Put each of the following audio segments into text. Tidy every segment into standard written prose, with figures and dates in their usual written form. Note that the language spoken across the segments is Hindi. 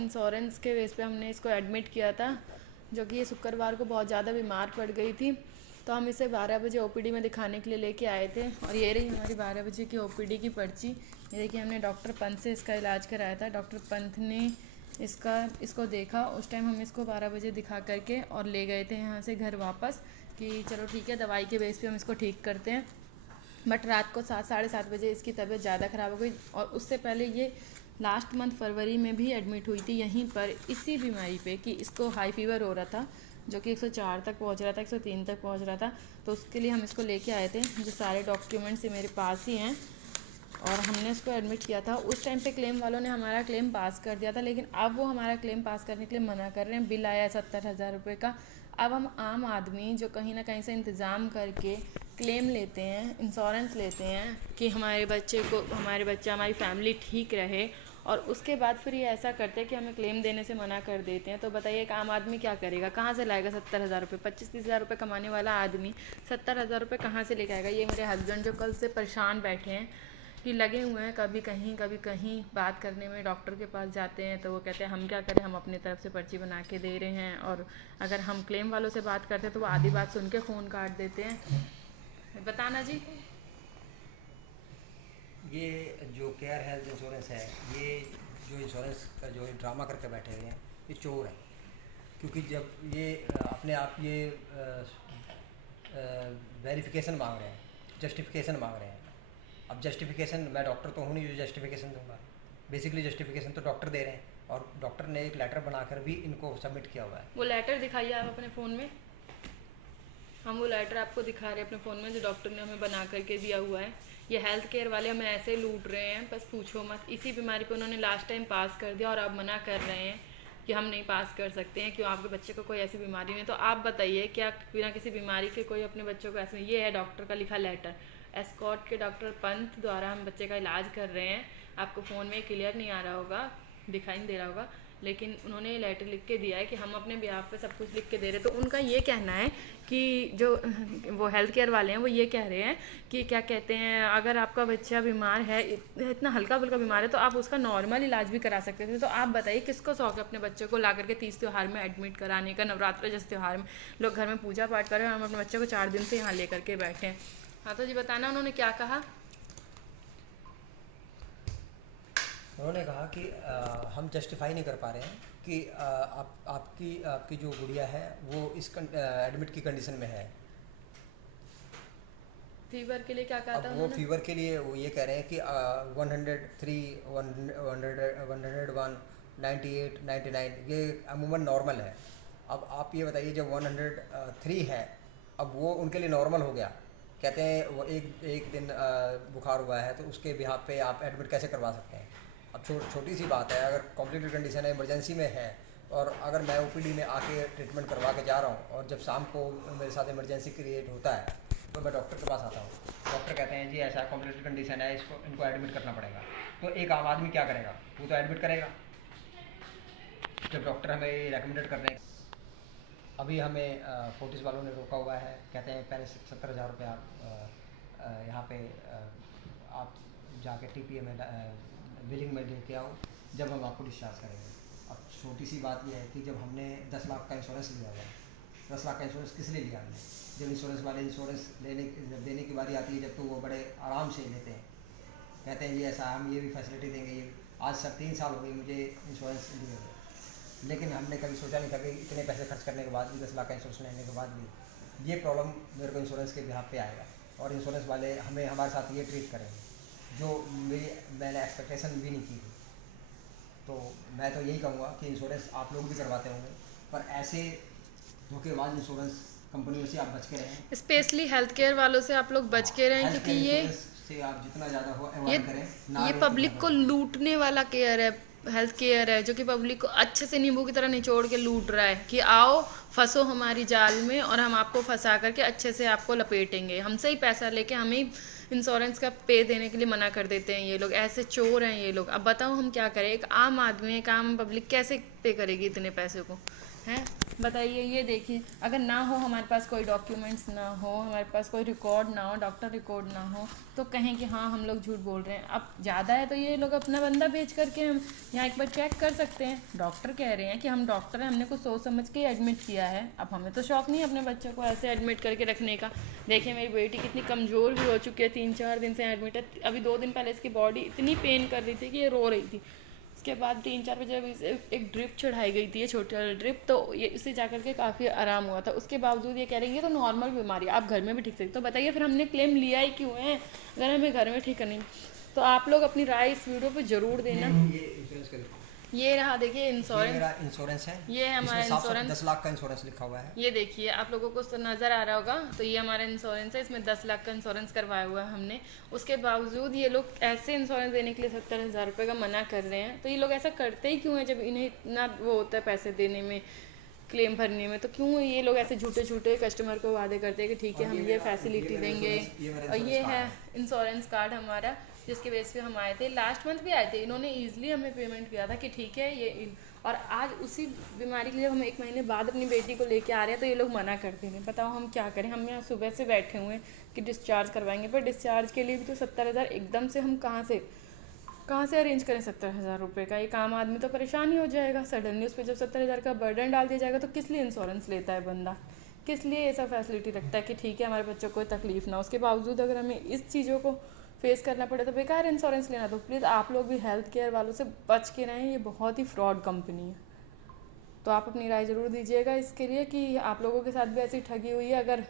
इंश्योरेंस के बेस पे हमने इसको एडमिट किया था, जो कि ये शुक्रवार को बहुत ज़्यादा बीमार पड़ गई थी। तो हम इसे 12 बजे ओपीडी में दिखाने के लिए लेके आए थे, और ये रही हमारी 12 बजे की ओपीडी की पर्ची। ये देखिए, हमने डॉक्टर पंत से इसका इलाज कराया था। डॉक्टर पंत ने इसको देखा। उस टाइम हम इसको 12 बजे दिखा करके और ले गए थे यहाँ से घर वापस, कि चलो ठीक है, दवाई के बेस पे हम इसको ठीक करते हैं। बट रात को 7 साढ़े 7 बजे इसकी तबीयत ज़्यादा ख़राब हो गई, और उससे पहले ये लास्ट मंथ फरवरी में भी एडमिट हुई थी यहीं पर, इसी बीमारी पे, कि इसको हाई फीवर हो रहा था, जो कि 104 तक पहुंच रहा था, 103 तक पहुंच रहा था। तो उसके लिए हम इसको लेके आए थे। जो सारे डॉक्यूमेंट्स मेरे पास ही हैं, और हमने इसको एडमिट किया था। उस टाइम पे क्लेम वालों ने हमारा क्लेम पास कर दिया था, लेकिन अब वो हमारा क्लेम पास करने के लिए मना कर रहे हैं। बिल आया है 70,000 रुपये का। अब हम आम आदमी जो कहीं ना कहीं से इंतज़ाम करके क्लेम लेते हैं, इंश्योरेंस लेते हैं कि हमारे बच्चा हमारी फैमिली ठीक रहे, और उसके बाद फिर ये ऐसा करते हैं कि हमें क्लेम देने से मना कर देते हैं। तो बताइए, एक आम आदमी क्या करेगा? कहाँ से लाएगा 70,000 रुपये? 25-30 हज़ार रुपये कमाने वाला आदमी 70,000 रुपये कहाँ से लेके आएगा? ये मेरे हस्बैंड जो कल से परेशान बैठे हैं कि लगे हुए हैं, कभी कहीं बात करने में डॉक्टर के पास जाते हैं तो वो कहते हैं हम क्या करें, हम अपनी तरफ से पर्ची बना के दे रहे हैं, और अगर हम क्लेम वालों से बात करते हैं तो वो आधी बात सुन के फ़ोन काट देते हैं। बताना जी। ये जो केयर हेल्थ इंश्योरेंस है, ये जो इंश्योरेंस का जो ड्रामा करके बैठे हुए हैं, ये चोर है। क्योंकि जब ये अपने आप ये वेरिफिकेशन मांग रहे हैं, जस्टिफिकेशन मांग रहे हैं। अब जस्टिफिकेशन, मैं डॉक्टर तो हूँ नहीं जो जस्टिफिकेशन दूंगा। बेसिकली जस्टिफिकेशन तो डॉक्टर दे रहे हैं, और डॉक्टर ने एक लेटर बनाकर भी इनको सबमिट किया हुआ है। वो लेटर दिखाइए आप अपने फ़ोन में। हम वो लेटर आपको दिखा रहे हैं अपने फ़ोन में, जो डॉक्टर ने हमें बना करके दिया हुआ है। ये हेल्थ केयर वाले हमें ऐसे लूट रहे हैं, बस पूछो मत। इसी बीमारी पे उन्होंने लास्ट टाइम पास कर दिया, और अब मना कर रहे हैं कि हम नहीं पास कर सकते हैं, क्यों आपके बच्चे को कोई ऐसी बीमारी नहीं। तो आप बताइए, क्या बिना किसी बीमारी के कोई अपने बच्चों को ऐसे? ये है डॉक्टर का लिखा लेटर, एस्कॉट के डॉक्टर पंत द्वारा हम बच्चे का इलाज कर रहे हैं। आपको फ़ोन में क्लियर नहीं आ रहा होगा, दिखाई नहीं दे रहा होगा, लेकिन उन्होंने लेटर लिख के दिया है कि हम अपने बिहाफ पे सब कुछ लिख के दे रहे हैं। तो उनका ये कहना है कि जो वो हेल्थ केयर वाले हैं, वो ये कह रहे हैं कि क्या कहते हैं, अगर आपका बच्चा बीमार है, इतना हल्का फुल्का बीमार है, तो आप उसका नॉर्मल इलाज भी करा सकते थे। तो आप बताइए, किसको शौक है अपने बच्चे को ला करके 30 त्यौहार में एडमिट कराने का? नवरात्र जैसे त्यौहार में लोग घर में पूजा पाठ कर रहे हैं, हम अपने बच्चे को 4 दिन से यहाँ ले करके बैठे हैं। हाँ तो जी, बताना उन्होंने क्या कहा। उन्होंने कहा कि हम जस्टिफाई नहीं कर पा रहे हैं कि आपकी जो गुड़िया है वो इस एडमिट की कंडीशन में है। फीवर के लिए क्या कहा था अब वो उन्होंने? फीवर के लिए वो ये कह रहे हैं कि 103, 101, 98, 99 ये अमूमन नॉर्मल है। अब आप ये बताइए, जब 103 है, अब वो उनके लिए नॉर्मल हो गया। कहते हैं वो एक दिन बुखार हुआ है, तो उसके बिहाफ पे आप एडमिट कैसे करवा सकते हैं? अब छोटी सी बात है, अगर कॉम्प्लिकेटेड कंडीशन है, इमरजेंसी में है, और अगर मैं ओपीडी में आके ट्रीटमेंट करवा के जा रहा हूँ, और जब शाम को मेरे साथ इमरजेंसी क्रिएट होता है, तो मैं डॉक्टर के पास आता हूँ। डॉक्टर कहते हैं जी ऐसा कॉम्प्लिकेटेड कंडीशन है, इनको एडमिट करना पड़ेगा। तो एक आम आदमी क्या करेगा? वो तो एडमिट करेगा, जब डॉक्टर हमें रेकमेंडेड कर रहे हैं। अभी हमें फोर्टिस वालों ने रोका हुआ है, कहते हैं पहले 70,000 रुपये आप यहाँ पे आप जाके TPA में बिलिंग में लेके आओ, जब हम आपको डिस्चार्ज करेंगे। अब छोटी सी बात यह है कि जब हमने 10 लाख का इंश्योरेंस लिया हुआ है, 10 लाख का इंश्योरेंस किस लिए लिया हमने? जब इंश्योरेंस वाले इंश्योरेंस देने की बारी आती है, जब तो वो बड़े आराम से लेते हैं, कहते हैं जी ऐसा हम ये भी फैसिलिटी देंगे। ये आज सब 3 साल हो गए मुझे इंश्योरेंस लिए हुए, लेकिन हमने कभी सोचा नहीं था कि इतने पैसे खर्च करने के बाद भी, 10 लाख का इंश्योरेंस लेने के बाद भी ये प्रॉब्लम मेरे को इंश्योरेंस के बिहाफ पे आएगा, और इंश्योरेंस वाले हमारे साथ ये ट्रीट करेंगे, जो मैंने एक्सपेक्टेशन भी नहीं की थी। तो मैं तो यही कहूँगा कि इंश्योरेंस आप लोग भी करवाते होंगे, पर ऐसे धोखेबाज इंश्योरेंस कंपनियों से आप बच के रहें। स्पेशली हेल्थ केयर वालों से आप लोग बच के रहें, हेल्थ क्योंकि केयर ये इंश्योरेंस से आप जितना ज़्यादा हो ये अवॉइड करें, ना ये लो तो पब्लिक ज़्यादा को हो। लूटने वाला केयर है, हेल्थ केयर है, जो कि पब्लिक को अच्छे से नींबू की तरह निचोड़ के लूट रहा है कि आओ फंसो हमारी जाल में, और हम आपको फंसा करके अच्छे से आपको लपेटेंगे। हमसे ही पैसा लेके हमें ही इंश्योरेंस का पे देने के लिए मना कर देते हैं ये लोग। ऐसे चोर हैं ये लोग। अब बताओ हम क्या करें? एक आम आदमी, एक आम पब्लिक कैसे पे करेगी इतने पैसे को? हैं। बताइए, ये देखिए, अगर ना हो हमारे पास कोई डॉक्यूमेंट्स, ना हो हमारे पास कोई रिकॉर्ड, ना हो डॉक्टर रिकॉर्ड, ना हो तो कहें कि हाँ हम लोग झूठ बोल रहे हैं। अब ज़्यादा है तो ये लोग अपना बंदा भेज करके हम यहाँ एक बार चेक कर सकते हैं। डॉक्टर कह रहे हैं कि हम डॉक्टर हैं, हमने कुछ सोच समझ के एडमिट किया है। अब हमें तो शौक नहीं है अपने बच्चों को ऐसे एडमिट करके रखने का। देखिए मेरी बेटी कितनी कमज़ोर भी हो चुकी है, 3-4 दिन से एडमिट है। अभी 2 दिन पहले इसकी बॉडी इतनी पेन कर रही थी कि ये रो रही थी। उसके बाद 3-4 बजे अभी इसे एक ड्रिप चढ़ाई गई थी, ये छोटी वाली ड्रिप, तो ये इसे जा करके काफ़ी आराम हुआ था। उसके बावजूद ये कह रही है ये तो नॉर्मल बीमारी है, आप घर में भी ठीक सकते। तो बताइए फिर हमने क्लेम लिया ही क्यों है अगर हमें घर में ठीक करनी। तो आप लोग अपनी राय इस वीडियो पे ज़रूर देना। ये इंश्योरेंस का लिखा हुआ ये रहा देखिए है। ये इंश्योरेंस, मेरा इंश्योरेंस है। ये है हमारा इसमें इंश्योरेंस। 10 लाख का इंश्योरेंस लिखा हुआ है। ये देखिए आप लोगों को तो नज़र आ रहा होगा, तो ये हमारा इंश्योरेंस है, इसमें 10 लाख का इंश्योरेंस करवाया हुआ है हमने। उसके बावजूद ये लोग ऐसे इंश्योरेंस देने के लिए 70,000 रुपये का मना कर रहे हैं। तो ये लोग ऐसा करते ही क्यों है जब इन्हें इतना वो होता है पैसे देने में, क्लेम भरने में, तो क्यों ये लोग ऐसे झूठे झूठे कस्टमर को वादे करते हैं कि ठीक है हम ये फैसिलिटी देंगे। और ये है इंश्योरेंस कार्ड हमारा, जिसके बेस पे हम आए थे, लास्ट मंथ भी आए थे। इन्होंने ईजिली हमें पेमेंट किया था कि ठीक है ये, और आज उसी बीमारी के लिए हम 1 महीने बाद अपनी बेटी को लेके आ रहे हैं तो ये लोग मना करते हैं। बताओ हम क्या करें, हम यहाँ सुबह से बैठे हुए हैं कि डिस्चार्ज करवाएंगे, पर डिस्चार्ज के लिए भी तो 70,000 एकदम से हम कहाँ से अरेंज करें 70,000 रुपये का। एक आम आदमी तो परेशान ही हो जाएगा सडनली। उस पर जब 70,000 का बर्डन डाल दिया जाएगा तो किस लिए इंश्योरेंस लेता है बंदा, किस लिए ये सब फैसिलिटी रखता है कि ठीक है हमारे बच्चों को कोई तकलीफ ना हो। उसके बावजूद अगर हमें इस चीज़ों को फेस करना पड़े तो बेकार इंश्योरेंस लेना। तो प्लीज़ आप लोग भी हेल्थ केयर वालों से बच के रहें, ये बहुत ही फ्रॉड कंपनी है। तो आप अपनी राय ज़रूर दीजिएगा इसके लिए कि आप लोगों के साथ भी ऐसी ठगी हुई है। अगर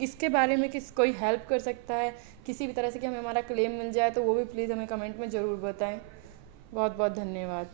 इसके बारे में कोई हेल्प कर सकता है किसी भी तरह से कि हमें हमारा क्लेम मिल जाए तो वो भी प्लीज़ हमें कमेंट में ज़रूर बताएं। बहुत बहुत धन्यवाद।